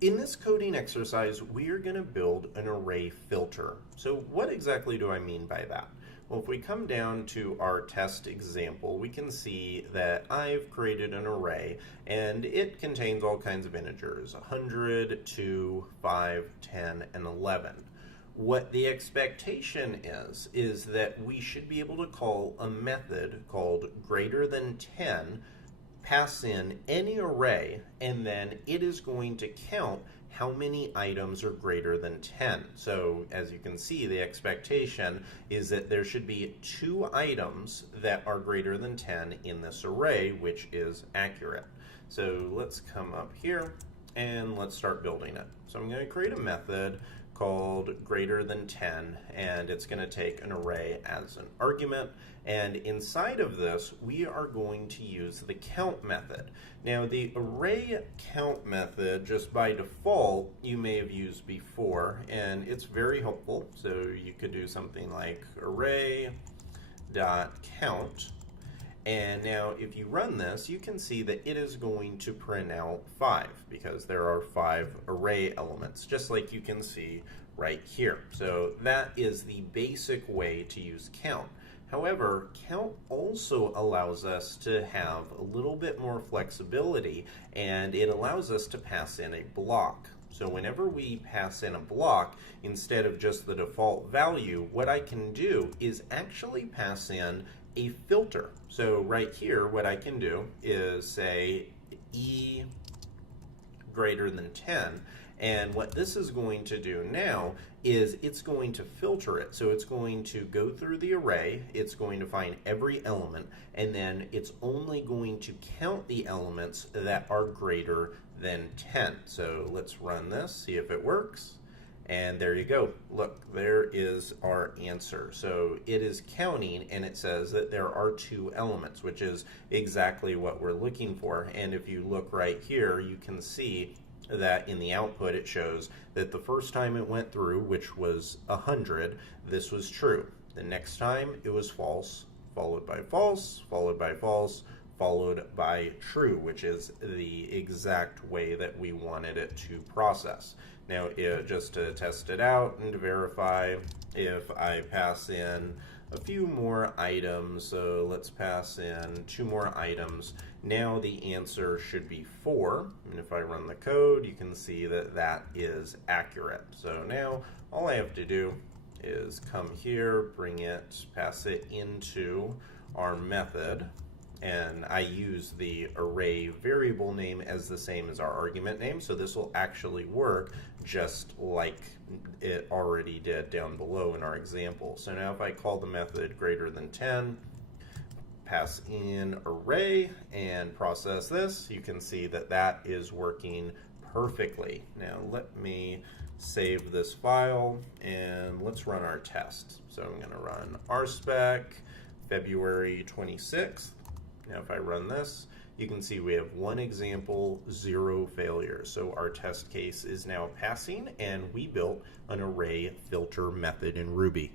In this coding exercise, we are going to build an array filter. So what exactly do I mean by that? Well, if we come down to our test example, we can see that I've created an array and it contains all kinds of integers, 100, 2, 5, 10, and 11. What the expectation is that we should be able to call a method called greater than 10, pass in any array, and then it is going to count how many items are greater than 10. So as you can see, the expectation is that there should be 2 items that are greater than 10 in this array, which is accurate. So let's come up here and let's start building it. So I'm going to create a method called greater than 10, and it's going to take an array as an argument, and inside of this we are going to use the count method. Now the array count method, just by default, you may have used before, and it's very helpful. So you could do something like array dot count, and now if you run this, you can see that it is going to print out 5 because there are 5 array elements, just like you can see right here. So that is the basic way to use count. However, count also allows us to have a little bit more flexibility, and it allows us to pass in a block. So whenever we pass in a block, instead of just the default value, what I can do is actually pass in a filter. So right here, what I can do is say e greater than 10, and what this is going to do now is it's going to filter it. So it's going to go through the array, it's going to find every element, and then it's only going to count the elements that are greater than 10. So let's run this, see if it works. And there you go. Look, there is our answer. So it is counting, and it says that there are 2 elements, which is exactly what we're looking for. And if you look right here, you can see that in the output it shows that the first time it went through, which was 100, this was true. The next time it was false, followed by false, followed by false, followed by true, which is the exact way that we wanted it to process. Now, just to test it out and to verify, if I pass in a few more items, so let's pass in 2 more items, now the answer should be 4, and if I run the code, you can see that that is accurate. So now all I have to do is come here, bring it, pass it into our method, and I use the array variable name as the same as our argument name, so this will actually work just like it already did down below in our example. So now if I call the method greater than 10, pass in array, and process this, you can see that that is working perfectly. Now let me save this file and let's run our test. So I'm going to run rspec February 26th. Now if I run this, you can see we have 1 example, 0 failures. So our test case is now passing, and we built an array filter method in Ruby.